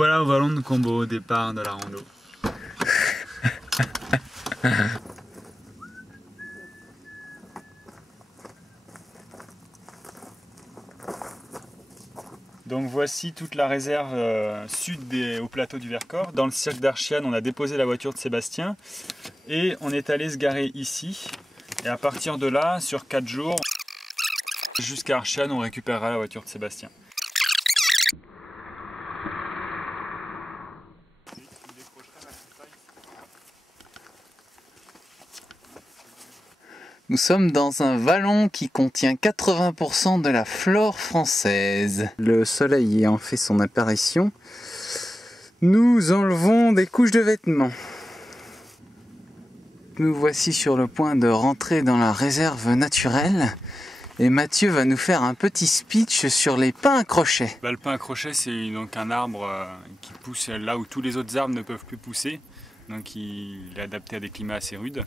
voilà au Vallon de Combo au départ de la rando. Donc voici toute la réserve sud au plateau du Vercors. Dans le cirque d'Archiane, on a déposé la voiture de Sébastien et on est allé se garer ici. Et à partir de là, sur 4 jours, jusqu'à Archiane, on récupérera la voiture de Sébastien. Nous sommes dans un vallon qui contient 80% de la flore française. Le soleil ayant fait son apparition, nous enlevons des couches de vêtements. Nous voici sur le point de rentrer dans la réserve naturelle et Mathieu va nous faire un petit speech sur les pins à crochets. Le pin à crochet, c'est donc un arbre qui pousse là où tous les autres arbres ne peuvent plus pousser. Donc il est adapté à des climats assez rudes.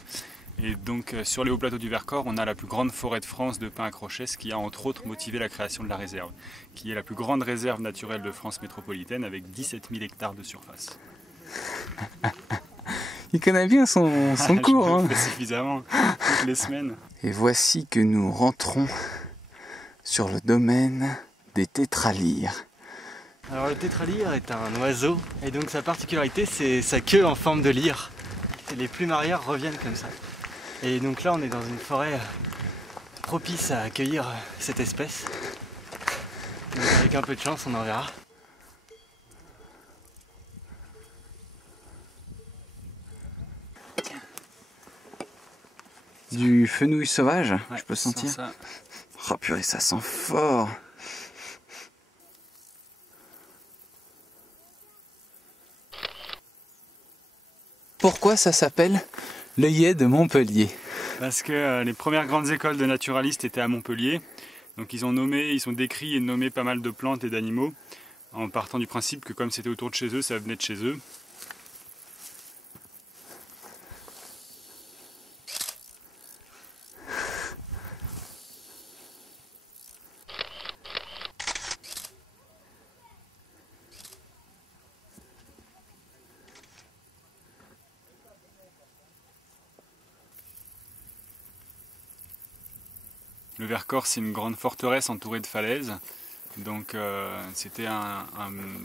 Et donc sur les hauts plateaux du Vercors, on a la plus grande forêt de France de pins à crochets, ce qui a entre autres motivé la création de la réserve, qui est la plus grande réserve naturelle de France métropolitaine avec 17 000 hectares de surface. Il connaît bien son cours. Je le fais suffisamment toutes les semaines. Et voici que nous rentrons sur le domaine des tétralyres. Alors le tétralyre est un oiseau et donc sa particularité c'est sa queue en forme de lyre. Et les plumes arrière reviennent comme ça. Et donc là on est dans une forêt propice à accueillir cette espèce. Donc avec un peu de chance on en verra. Du fenouil sauvage, Ouais, je peux sentir. ça. Oh purée, ça sent fort. Pourquoi ça s'appelle l'œillet de Montpellier? Parce que les premières grandes écoles de naturalistes étaient à Montpellier. Donc ils ont décrit et nommé pas mal de plantes et d'animaux en partant du principe que comme c'était autour de chez eux, ça venait de chez eux. Le Vercors, c'est une grande forteresse entourée de falaises. Donc c'était un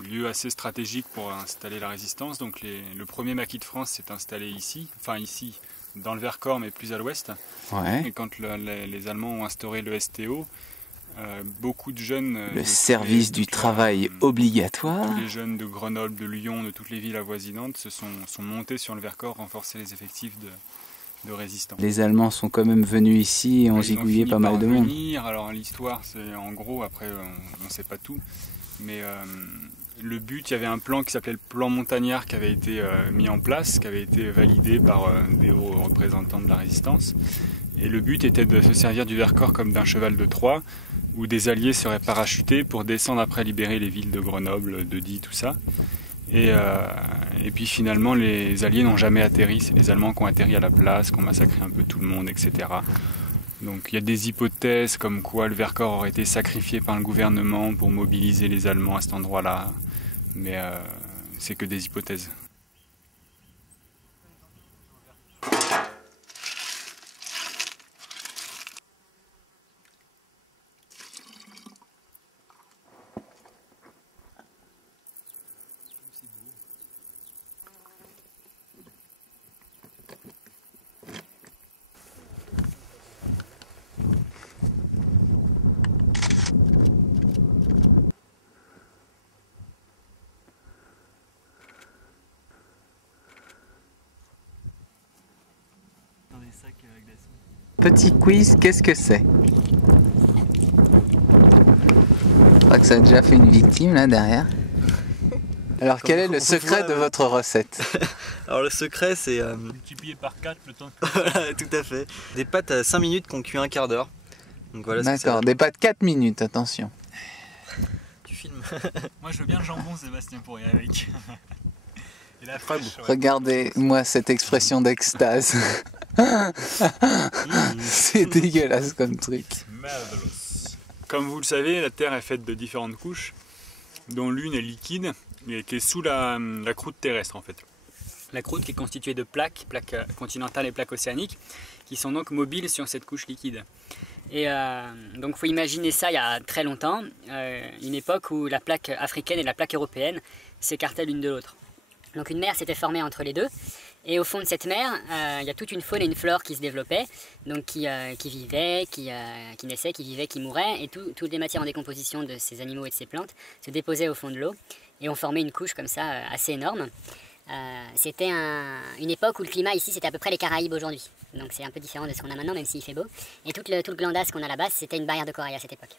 lieu assez stratégique pour installer la résistance. Donc le premier maquis de France s'est installé ici, enfin ici, dans le Vercors, mais plus à l'ouest. Ouais. Et quand les Allemands ont instauré le STO, beaucoup de jeunes... Le service du travail obligatoire. Tous les jeunes de Grenoble, de Lyon, de toutes les villes avoisinantes sont montés sur le Vercors, renforcer les effectifs de résistants. Les Allemands sont quand même venus ici et ont zigouillé pas mal de monde. Alors l'histoire, c'est en gros, après on ne sait pas tout, mais le but, il y avait un plan qui s'appelait le plan montagnard qui avait été mis en place, qui avait été validé par des hauts représentants de la résistance. Et le but était de se servir du Vercors comme d'un cheval de Troie, où des alliés seraient parachutés pour descendre après libérer les villes de Grenoble, de Die, tout ça. Et puis finalement, les Alliés n'ont jamais atterri. C'est les Allemands qui ont atterri à la place, qui ont massacré un peu tout le monde, etc. Donc il y a des hypothèses comme quoi le Vercors aurait été sacrifié par le gouvernement pour mobiliser les Allemands à cet endroit-là. Mais c'est que des hypothèses. Petit quiz, qu'est-ce que c'est? Je crois que ça a déjà fait une victime là derrière. Alors quel est le secret de votre recette? Alors le secret c'est... Multiplié par 4 le temps. Voilà, tout à fait. Des pâtes à 5 minutes qu'on cuit un quart d'heure. Donc voilà. D'accord, des pâtes 4 minutes, attention. Tu filmes. Moi je veux bien le jambon Sébastien pour y aller avec. Et la Très fraîche, ouais. Regardez-moi cette expression d'extase. C'est dégueulasse comme truc. Marvelous. Comme vous le savez, la Terre est faite de différentes couches. dont l'une est liquide et qui est sous la croûte terrestre en fait. La croûte qui est constituée de plaques continentales et plaques océaniques, qui sont donc mobiles sur cette couche liquide. Et donc il faut imaginer ça il y a très longtemps, une époque où la plaque africaine et la plaque européenne s'écartaient l'une de l'autre. Donc une mer s'était formée entre les deux, et au fond de cette mer, il y a toute une faune et une flore qui se développaient, donc qui vivaient, qui naissaient, qui vivaient, qui mouraient, et toutes les matières en décomposition de ces animaux et de ces plantes se déposaient au fond de l'eau, et ont formé une couche comme ça assez énorme. C'était une époque où le climat ici c'était à peu près les Caraïbes aujourd'hui, donc c'est un peu différent de ce qu'on a maintenant même s'il fait beau, et tout le glandas qu'on a là-bas c'était une barrière de corail à cette époque.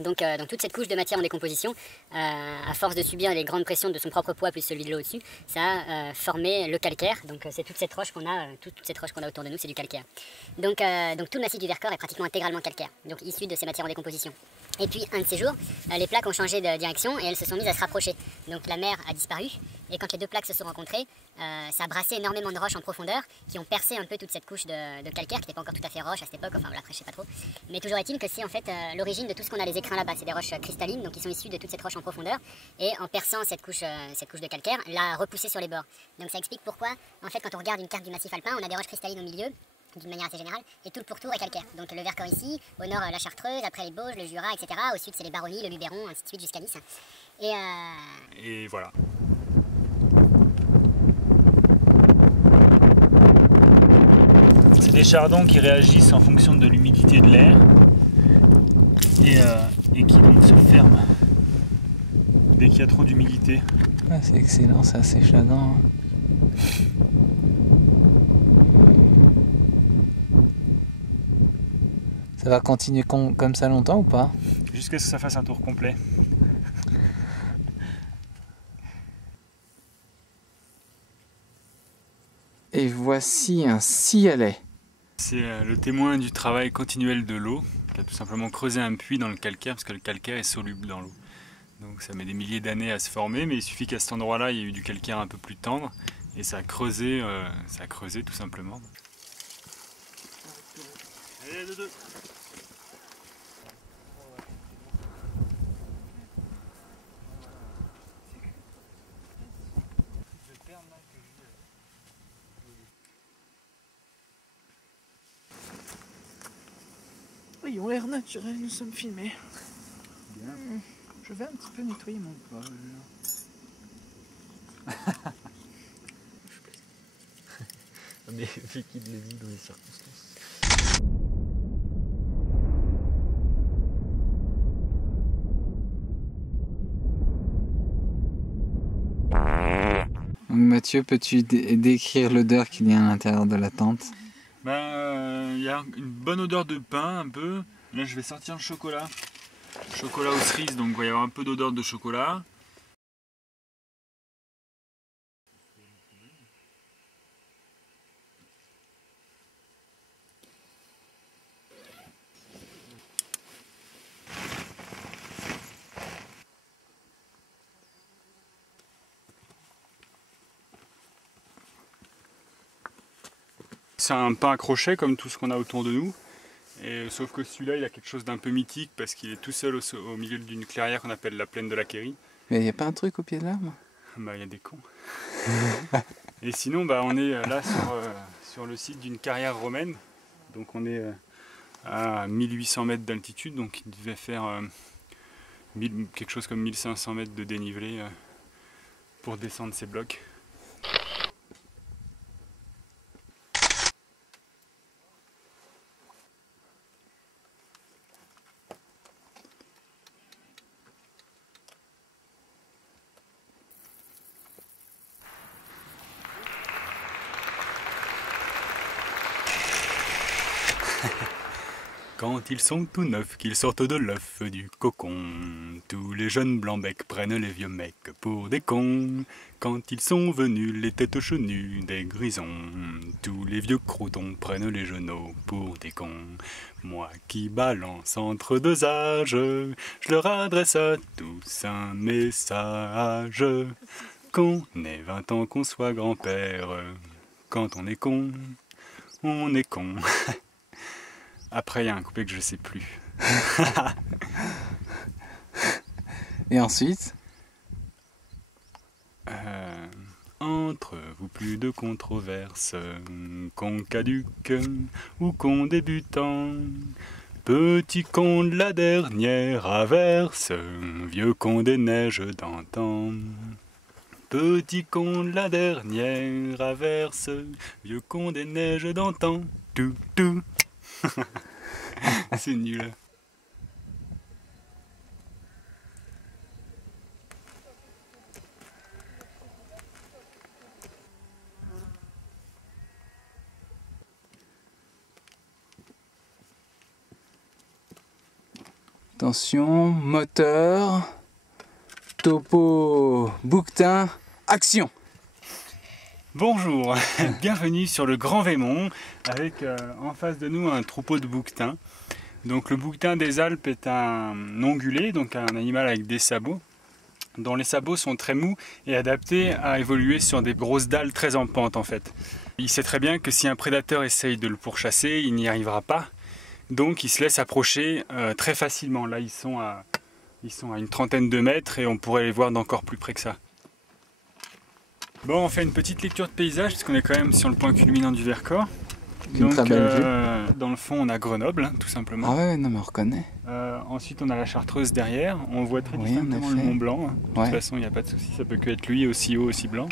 Donc toute cette couche de matière en décomposition, à force de subir les grandes pressions de son propre poids plus celui de l'eau au-dessus, ça a formé le calcaire, donc c'est toute cette roche qu'on a, autour de nous, c'est du calcaire. Donc tout le massif du Vercors est pratiquement intégralement calcaire, donc issu de ces matières en décomposition. Et puis un de ces jours, les plaques ont changé de direction et elles se sont mises à se rapprocher. Donc la mer a disparu et quand les deux plaques se sont rencontrées, ça a brassé énormément de roches en profondeur qui ont percé un peu toute cette couche de calcaire qui n'était pas encore tout à fait roche à cette époque, enfin voilà, après je sais pas trop. Mais toujours est-il que c'est en fait l'origine de tout ce qu'on a les écrins là-bas, c'est des roches cristallines donc qui sont issues de toute cette roche en profondeur et en perçant cette couche de calcaire, l'a repoussée sur les bords. Donc ça explique pourquoi en fait quand on regarde une carte du massif alpin, on a des roches cristallines au milieu, d'une manière assez générale, et tout le pourtour est calcaire. Donc le Vercors ici, au nord la Chartreuse, après les Bauges, le Jura, etc. Au sud c'est les Baronnies, le Luberon, ainsi de suite jusqu'à Nice. Et voilà. C'est des chardons qui réagissent en fonction de l'humidité de l'air et qui donc se ferment dès qu'il y a trop d'humidité. Ah, c'est excellent, ça, c'est chadant. Ça va continuer comme ça longtemps ou pas? Jusqu'à ce que ça fasse un tour complet. Et voici un cialet. C'est le témoin du travail continuel de l'eau, qui a tout simplement creusé un puits dans le calcaire, parce que le calcaire est soluble dans l'eau. Donc ça met des milliers d'années à se former, mais il suffit qu'à cet endroit-là, il y ait eu du calcaire un peu plus tendre, et ça a creusé tout simplement. Allez, deux. Ils ont l'air naturels, nous sommes filmés. Bien. Je vais un petit peu nettoyer mon bol. Mais vu qu'il le dit dans les circonstances. Donc Mathieu, peux-tu décrire l'odeur qu'il y a à l'intérieur de la tente? Il y a une bonne odeur de pain un peu. Là je vais sortir le chocolat. Chocolat aux cerises, donc il va y avoir un peu d'odeur de chocolat. C'est un pain à crochet comme tout ce qu'on a autour de nous. Et, sauf que celui-là, il a quelque chose d'un peu mythique parce qu'il est tout seul au milieu d'une clairière qu'on appelle la plaine de la Quérie. Mais il n'y a pas un truc au pied de l'arbre? Bah, il y a des cons. Et sinon, on est là sur le site d'une carrière romaine. Donc on est à 1800 mètres d'altitude, donc il devait faire quelque chose comme 1500 mètres de dénivelé pour descendre ces blocs. Quand ils sont tout neufs, qu'ils sortent de l'œuf du cocon, tous les jeunes blancs-becs prennent les vieux mecs pour des cons. Quand ils sont venus, les têtes chenues des grisons, tous les vieux croutons prennent les genoux pour des cons. Moi qui balance entre deux âges, je leur adresse à tous un message. Qu'on ait 20 ans, qu'on soit grand-père, quand on est con, on est con. Après, il y a un couplet que je sais plus. Et ensuite? entre vous plus de controverses, con caduc ou con débutant. Petit con de la dernière averse, vieux con des neiges d'antan. Petit con de la dernière averse, vieux con des neiges d'antan. Tout, tout. C'est nul. Attention, moteur, topo, bouquetin, action! Bonjour, bienvenue sur le Grand Vémont avec en face de nous un troupeau de bouquetins. Donc le bouquetin des Alpes est un ongulé, donc un animal avec des sabots, dont les sabots sont très mous et adaptés à évoluer sur des grosses dalles très en pente en fait. Il sait très bien que si un prédateur essaye de le pourchasser, il n'y arrivera pas. Donc ils se laissent approcher très facilement. Là ils sont à une trentaine de mètres et on pourrait les voir d'encore plus près que ça. Bon, on fait une petite lecture de paysage parce qu'on est quand même sur le point culminant du Vercors. Donc très belle vue. Dans le fond on a Grenoble hein, tout simplement. Ah ouais, non mais on reconnaît. Ensuite on a la Chartreuse derrière. On voit très Oui, distinctement en le effet. Mont Blanc. De Ouais. toute façon il n'y a pas de souci, ça peut que être lui aussi haut, aussi blanc.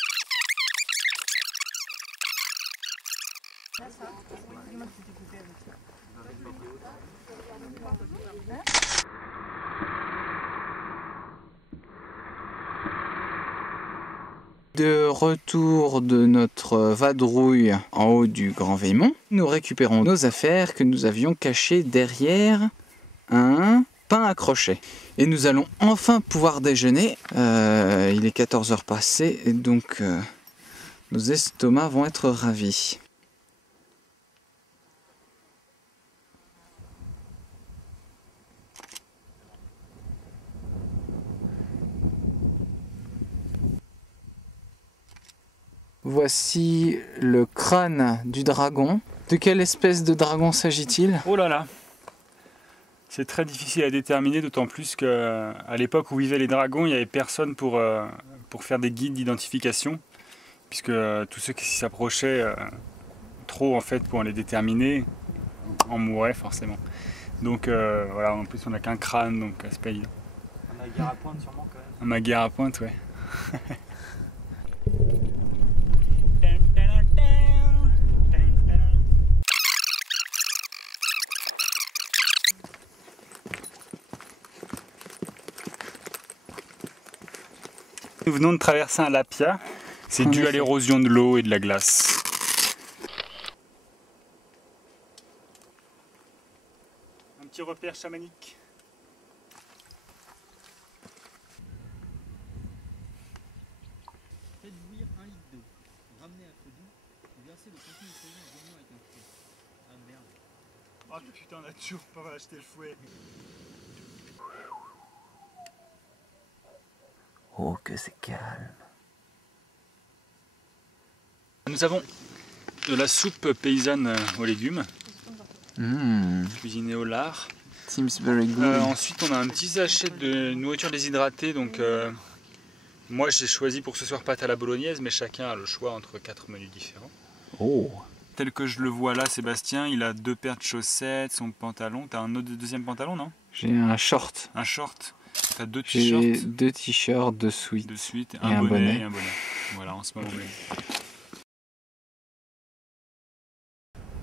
De retour de notre vadrouille en haut du Grand Vémont, nous récupérons nos affaires que nous avions cachées derrière un pain à crochet. Et nous allons enfin pouvoir déjeuner. Il est 14h passé et donc nos estomacs vont être ravis. Voici le crâne du dragon. De quelle espèce de dragon s'agit-il? Oh là là! C'est très difficile à déterminer, d'autant plus qu'à l'époque où vivaient les dragons, il n'y avait personne pour faire des guides d'identification, puisque tous ceux qui s'approchaient trop en fait pour les déterminer en mouraient forcément. Donc voilà, en plus on n'a qu'un crâne, donc c'est pas évident. Un aguerre à pointe sûrement quand même. Un maguire à pointe, ouais. Nous venons de traverser un lapia, c'est En dû à effet. l'érosion de l'eau et de la glace. Un petit repère chamanique. Faites bouillir 1 litre d'eau. Ramenez à feu doux. Versez le contenu de soya en avec un fouet. Ah merde. Oh putain, on a toujours pas acheté le fouet. Oh, que c'est calme. Nous avons de la soupe paysanne aux légumes, cuisinée au lard. Seems very good. Ensuite, on a un petit sachet de nourriture déshydratée. Donc, moi, j'ai choisi pour ce soir pâte à la bolognaise, mais chacun a le choix entre 4 menus différents. Oh. Tel que je le vois là, Sébastien, il a 2 paires de chaussettes, son pantalon. T'as un autre deuxième pantalon, non? J'ai un short. Un short. T'as 2 J'ai t-shirts 2 t-shirts, 2 sweats. de suite, et un un bonnet bonnet. et un bonnet. Voilà, en ce moment même.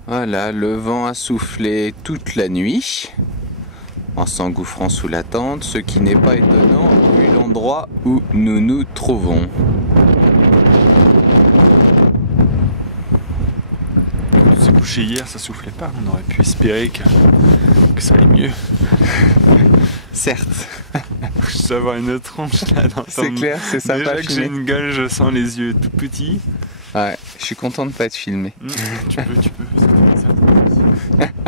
Voilà, le vent a soufflé toute la nuit en s'engouffrant sous la tente, ce qui n'est pas étonnant vu l'endroit où nous nous trouvons. Quand on s'est couché hier, ça soufflait pas. On aurait pu espérer que ça allait mieux. Certes, Je dois avoir une tronche là dans c'est clair, c'est sympa à Déjà que j'ai filmer. une gueule, je sens les yeux tout petits. Ouais, je suis content de pas être filmé. Tu peux, parce que ça te-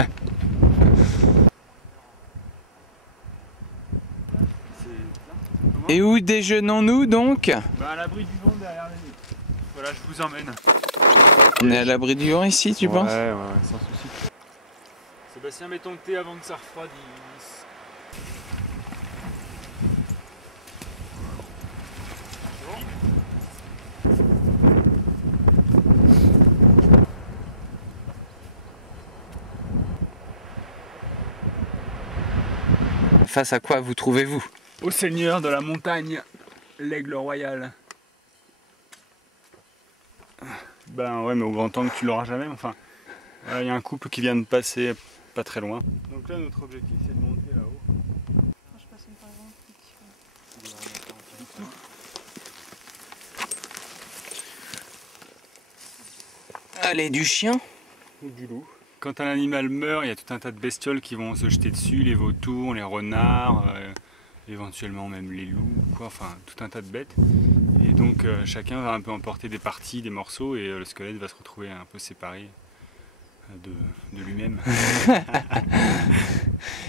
Et où déjeunons-nous donc? Bah à l'abri du vent derrière les nuits. Voilà, je vous emmène. On est à l'abri du vent ici, tu penses? Ouais, sans souci. Sébastien, mets ton thé avant que ça refroidisse. face à quoi vous trouvez-vous? Au seigneur de la montagne, l'aigle royal. Ben ouais, mais au grand angle, tu l'auras jamais. Enfin, il y a un couple qui vient de passer pas très loin. Donc là, notre objectif, c'est de monter là-haut. Je passe une par exemple. Allez, du chien? Ou du loup. Quand un animal meurt, il y a tout un tas de bestioles qui vont se jeter dessus, les vautours, les renards, éventuellement même les loups, quoi, enfin tout un tas de bêtes. Et donc chacun va un peu emporter des parties, des morceaux, et le squelette va se retrouver un peu séparé de lui-même.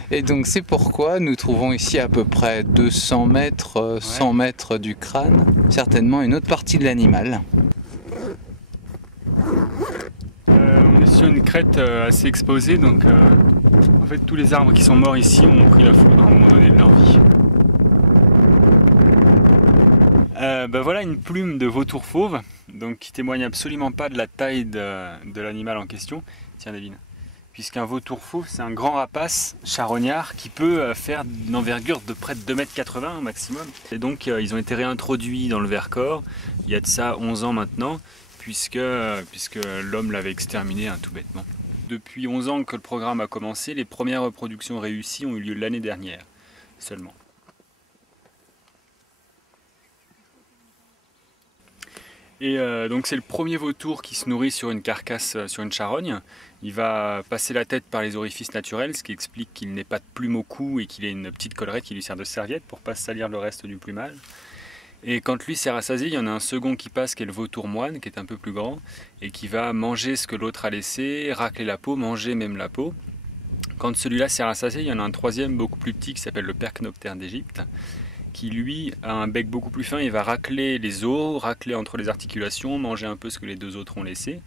Et donc c'est pourquoi nous trouvons ici à peu près 200 mètres, 100 mètres du crâne, certainement une autre partie de l'animal. On est sur une crête assez exposée, donc en fait tous les arbres qui sont morts ici ont pris la foudre à un moment donné de leur vie. Voilà une plume de vautour fauve, donc qui témoigne absolument pas de la taille de l'animal en question. Tiens David, puisqu'un vautour fauve c'est un grand rapace charognard qui peut faire une envergure de près de 2,80 m au maximum. Et donc ils ont été réintroduits dans le Vercors il y a de ça 11 ans maintenant, puisque l'homme l'avait exterminé tout bêtement. Depuis 11 ans que le programme a commencé, les premières reproductions réussies ont eu lieu l'année dernière seulement. Et donc c'est le premier vautour qui se nourrit sur une carcasse, sur une charogne. Il va passer la tête par les orifices naturels, ce qui explique qu'il n'ait pas de plume au cou et qu'il ait une petite collerette qui lui sert de serviette pour ne pas salir le reste du plumage. Et quand lui s'est rassasié, il y en a un second qui passe, qui est le vautour moine, qui est un peu plus grand, et qui va manger ce que l'autre a laissé, racler la peau, manger même la peau. Quand celui-là s'est rassasié, il y en a un troisième beaucoup plus petit qui s'appelle le percnoptère d'Égypte, qui lui a un bec beaucoup plus fin, il va racler les os, racler entre les articulations, manger un peu ce que les deux autres ont laissé.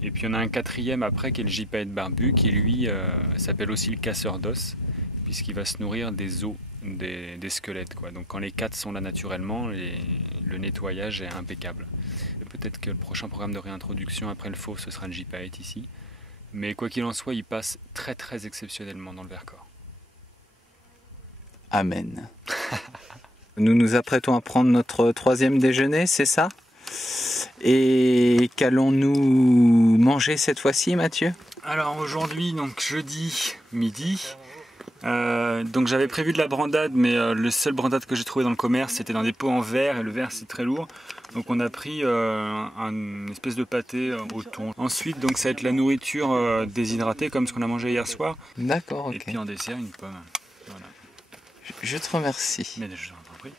Et puis il y en a un quatrième après qui est le gypaète barbu, qui lui s'appelle aussi le casseur d'os, puisqu'il va se nourrir des os des squelettes, quoi. Donc quand les quatre sont là naturellement, le nettoyage est impeccable. Peut-être que le prochain programme de réintroduction après le fauve, ce sera le gypaète ici. Mais quoi qu'il en soit, il passe très très exceptionnellement dans le Vercors. Amen. Nous nous apprêtons à prendre notre troisième déjeuner, c'est ça? Et qu'allons-nous manger cette fois-ci, Mathieu? Alors aujourd'hui, donc jeudi midi, donc j'avais prévu de la brandade, mais le seul brandade que j'ai trouvé dans le commerce, c'était dans des pots en verre, et le verre c'est très lourd. Donc on a pris une espèce de pâté au thon. Ensuite, donc ça va être la nourriture déshydratée, comme ce qu'on a mangé hier soir. D'accord, ok. Et puis en dessert, une pomme. Voilà. Je te remercie. Mais je t'en prie.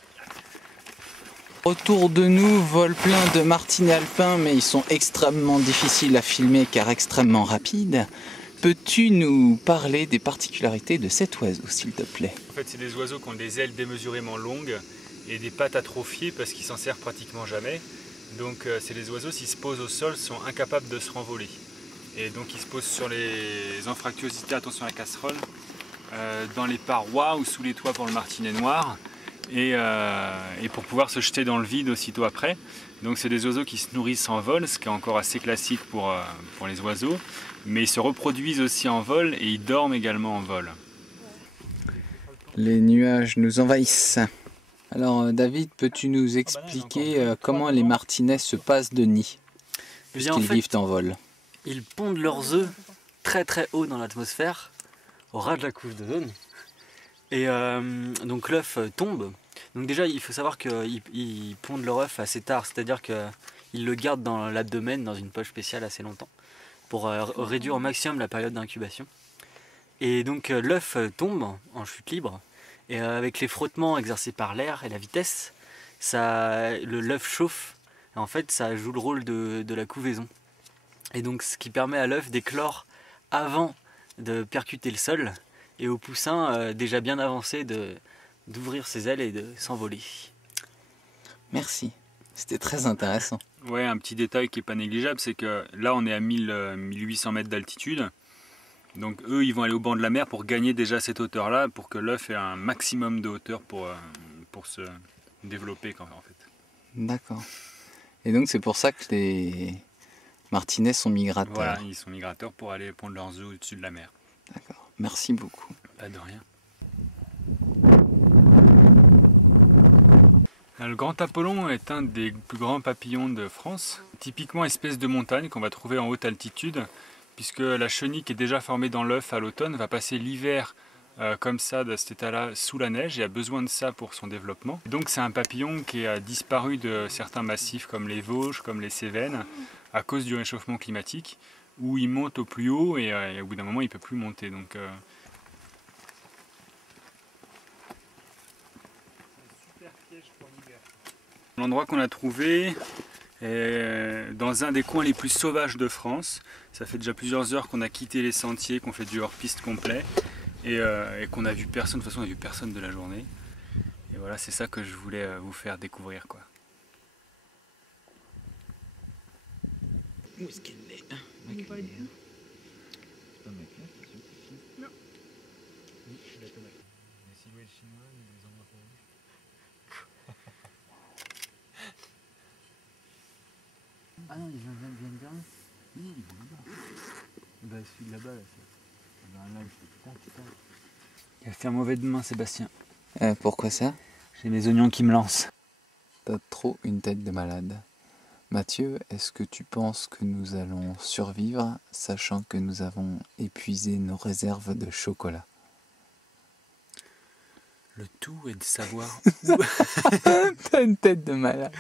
Autour de nous volent plein de martinets alpins, mais ils sont extrêmement difficiles à filmer car extrêmement rapides. Peux-tu nous parler des particularités de cet oiseau, s'il te plaît? En fait, c'est des oiseaux qui ont des ailes démesurément longues et des pattes atrophiées parce qu'ils s'en servent pratiquement jamais. Donc c'est des oiseaux, s'ils se posent au sol, sont incapables de se renvoler. Et donc ils se posent sur les anfractuosités, attention à la casserole, dans les parois ou sous les toits pour le martinet noir. Et pour pouvoir se jeter dans le vide aussitôt après. Donc c'est des oiseaux qui se nourrissent en vol, ce qui est encore assez classique pour les oiseaux, mais ils se reproduisent aussi en vol et ils dorment également en vol. Les nuages nous envahissent. Alors David, peux-tu nous expliquer comment les martinets se passent de nid, puisqu'ils vivent en vol? Ils pondent leurs œufs très très haut dans l'atmosphère, au ras de la couche d'ozone. Et donc l'œuf tombe. Donc déjà il faut savoir qu'ils pondent leur œuf assez tard, c'est-à-dire qu'ils le gardent dans l'abdomen, dans une poche spéciale assez longtemps, pour réduire au maximum la période d'incubation. Et donc l'œuf tombe en chute libre, et avec les frottements exercés par l'air et la vitesse, l'œuf chauffe, et en fait ça joue le rôle de la couvaison. Et donc ce qui permet à l'œuf d'éclore avant de percuter le sol, et au poussin déjà bien avancé d'ouvrir ses ailes et de s'envoler. Merci, c'était très intéressant. Ouais, un petit détail qui n'est pas négligeable, c'est que là on est à 1800 mètres d'altitude. Donc eux ils vont aller au banc de la mer pour gagner déjà cette hauteur là, pour que l'œuf ait un maximum de hauteur pour se développer en fait. D'accord. Et donc c'est pour ça que les martinets sont migrateurs. Voilà, ils sont migrateurs pour aller pondre leurs œufs au-dessus de la mer. D'accord, merci beaucoup. Pas de rien. Le grand Apollon est un des plus grands papillons de France, typiquement espèce de montagne qu'on va trouver en haute altitude, puisque la chenille qui est déjà formée dans l'œuf à l'automne va passer l'hiver comme ça, de cet état-là, sous la neige, et a besoin de ça pour son développement. Et donc c'est un papillon qui a disparu de certains massifs comme les Vosges, comme les Cévennes, à cause du réchauffement climatique, où il monte au plus haut et au bout d'un moment il ne peut plus monter. Donc, l'endroit qu'on a trouvé est dans un des coins les plus sauvages de France. Ça fait déjà plusieurs heures qu'on a quitté les sentiers, qu'on fait du hors-piste complet et qu'on a vu personne. De toute façon, on n'a vu personne de la journée. Et voilà, c'est ça que je voulais vous faire découvrir, quoi. Où est-ce qu'elle est? On peut pas aider. C'est pas ma classe, c'est sûr. Non. Oui, je suis la tomate. Les silhouettes chinoises, les endroits pour rouges. Ah non, ils viennent vers nous. Oui, ils vont là-bas. Bah, celui de là-bas, là, c'est. Là, putain. Il va faire mauvais demain, Sébastien. Pourquoi ça? J'ai mes oignons qui me lancent. T'as trop une tête de malade. Mathieu, est-ce que tu penses que nous allons survivre, sachant que nous avons épuisé nos réserves de chocolat? Le tout est de savoir T'as une tête de malade.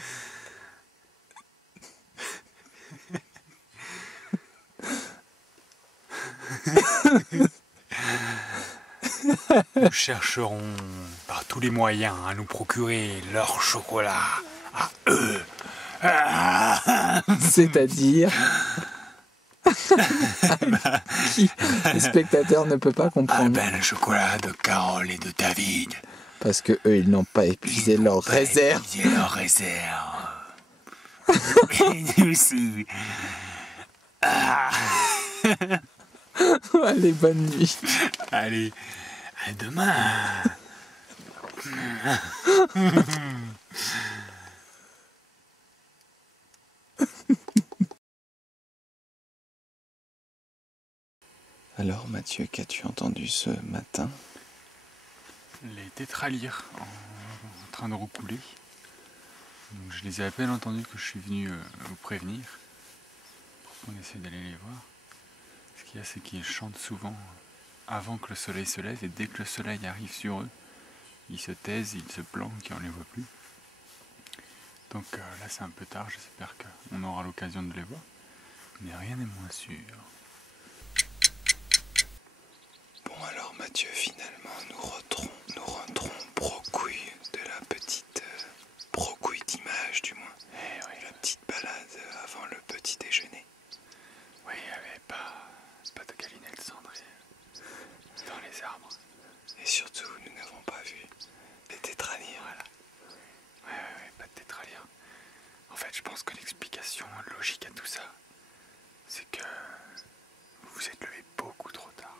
Nous chercherons par tous les moyens à nous procurer leur chocolat à eux. C'est-à-dire qui le spectateur ne peut pas comprendre. Le chocolat de Carole et de David. Parce que eux, ils n'ont pas épuisé leurs réserves. Leurs réserves. Et nous aussi. Allez, bonne nuit. Allez, à demain. Alors Mathieu, qu'as-tu entendu ce matin? Les tétralyres en train de recouler. Donc je les ai à peine entendus que je suis venu vous prévenir. On essaie d'aller les voir. Ce qu'il y a, c'est qu'ils chantent souvent avant que le soleil se lève, et dès que le soleil arrive sur eux, ils se taisent, ils se planquent et on ne les voit plus. Donc là c'est un peu tard, j'espère qu'on aura l'occasion de les voir. Mais rien n'est moins sûr. Bon alors Mathieu, finalement nous rentrons brocouille de la petite brocouille d'image du moins. La petite balade avant le petit déjeuner. Oui, il n'y avait pas de galinette cendrée dans les arbres. Et surtout, nous n'avons pas vu les tétralyres. Voilà. Ouais, pas de tétralyres. En fait, je pense que l'explication logique à tout ça, c'est que vous vous êtes levé beaucoup trop tard.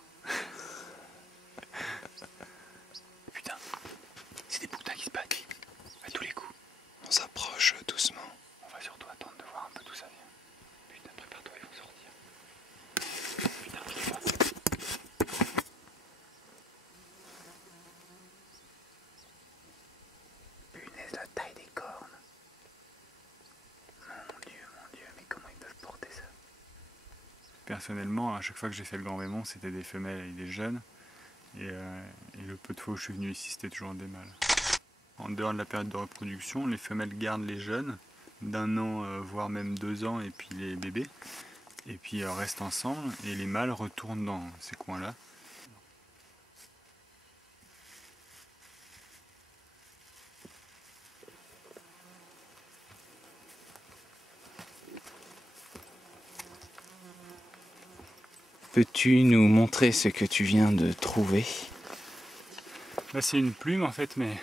Putain, c'est des boutins qui se battent à tous les coups. On s'approche doucement. On va surtout attendre de voir un peu d'où ça vient. Putain, prépare-toi, ils vont sortir. Putain, prépare. Punaise, la taille des cornes. Mon Dieu, mais comment ils peuvent porter ça? Personnellement, à chaque fois que j'ai fait le Grand Raymond, c'était des femelles et des jeunes. Et le peu de fois où je suis venu ici, c'était toujours des mâles. En dehors de la période de reproduction, les femelles gardent les jeunes d'1 an, voire même 2 ans, et puis les bébés. Et puis restent ensemble, et les mâles retournent dans ces coins-là. Peux-tu nous montrer ce que tu viens de trouver? Là c'est une plume en fait, mais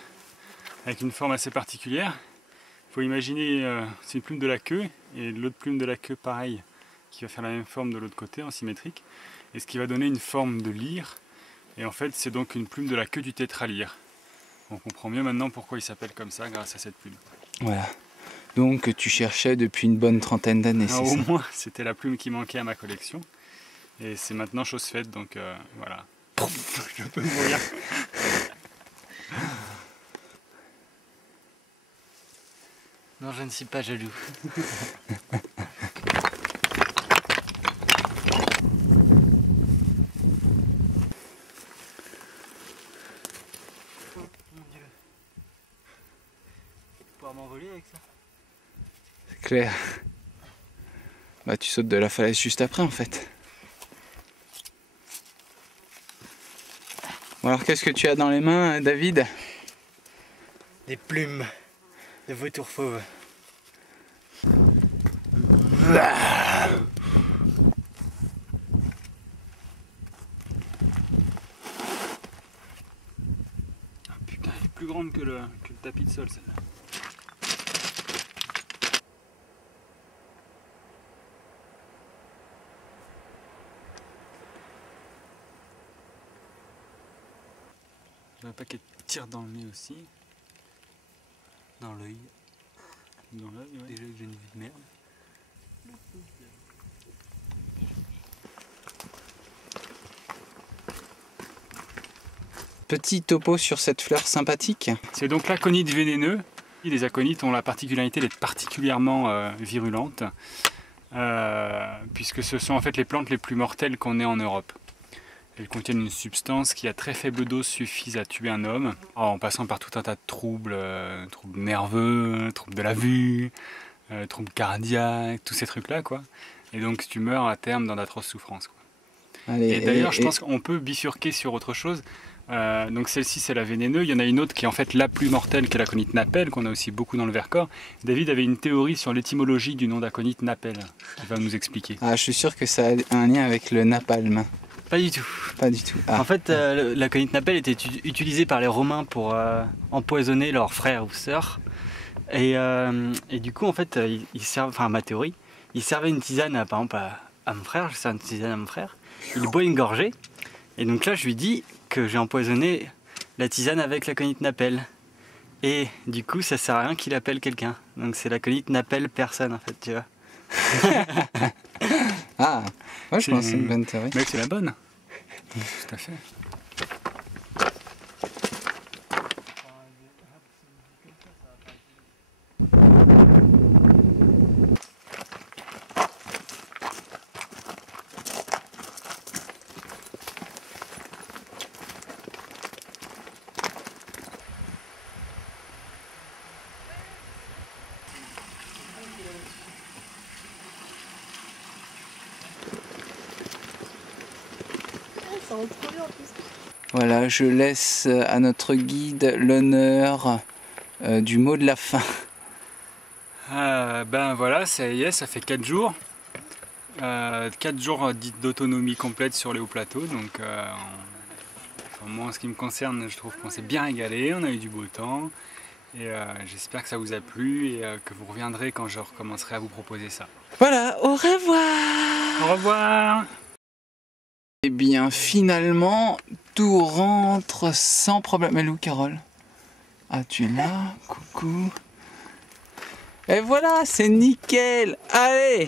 avec une forme assez particulière. Il faut imaginer, c'est une plume de la queue, et l'autre plume de la queue pareil, qui va faire la même forme de l'autre côté, en symétrique, et ce qui va donner une forme de lyre. Et en fait c'est donc une plume de la queue du tétralyre. On comprend mieux maintenant pourquoi il s'appelle comme ça grâce à cette plume. Voilà. Donc tu cherchais depuis une bonne trentaine d'années, c'est Au ça? moins c'était la plume qui manquait à ma collection. Et c'est maintenant chose faite, donc voilà. Je peux mourir. Non, je ne suis pas jaloux. Mon Dieu. Je vais pouvoir m'envoler avec ça. C'est clair. Bah tu sautes de la falaise juste après en fait. Bon alors qu'est-ce que tu as dans les mains, David? Des plumes de vautour fauve. Ah, putain, elle est plus grande que le tapis de sol celle-là. Je voudrais pas qu'elle tire dans le nez aussi. Dans l'œil. Dans l'œil, ouais. Déjà que j'ai une vue de merde. Petit topo sur cette fleur sympathique. C'est donc l'aconite vénéneux. Les aconites ont la particularité d'être particulièrement virulentes, puisque ce sont en fait les plantes les plus mortelles qu'on ait en Europe. Elles contiennent une substance qui à très faible dose suffit à tuer un homme, en passant par tout un tas de troubles, troubles nerveux, troubles de la vue, troubles cardiaques, tous ces trucs-là, quoi. Et donc tu meurs à terme dans d'atroces souffrances, quoi. Allez, Et d'ailleurs, je pense qu'on peut bifurquer sur autre chose. Donc celle-ci, c'est la vénéneuse. Il y en a une autre qui est en fait la plus mortelle, qui est l'aconite napelle, qu'on a aussi beaucoup dans le Vercors. David avait une théorie sur l'étymologie du nom d'aconite napelle, qu'il va nous expliquer. Ah, je suis sûr que ça a un lien avec le napalm. Pas du tout. Pas du tout. Ah. En fait, l'aconite napelle était utilisée par les Romains pour empoisonner leurs frères ou sœurs. Et du coup, en fait, ils servent, enfin ma théorie, ils servaient une tisane, par exemple, à mon frère. Je sers une tisane à mon frère. Il boit une gorgée. Et donc là, je lui dis que j'ai empoisonné la tisane avec l'aconite napelle. Et du coup, ça sert à rien qu'il appelle quelqu'un. Donc c'est l'aconite n'appelle personne, en fait, tu vois. Ah, ouais, je pense que c'est une bonne théorie. Mec, c'est la bonne. Tout à fait. Ça rend trop bien en plus. Voilà, je laisse à notre guide l'honneur du mot de la fin. Ben voilà, ça y est, ça fait 4 jours. 4 jours d'autonomie complète sur les hauts plateaux. Donc, moi, en ce qui me concerne, je trouve qu'on s'est bien régalé, on a eu du beau temps. Et j'espère que ça vous a plu et que vous reviendrez quand je recommencerai à vous proposer ça. Voilà, au revoir. Au revoir. Eh bien, finalement, tout rentre sans problème. Elle est où, Carole? Ah, tu es là? Coucou. Et voilà, c'est nickel. Allez!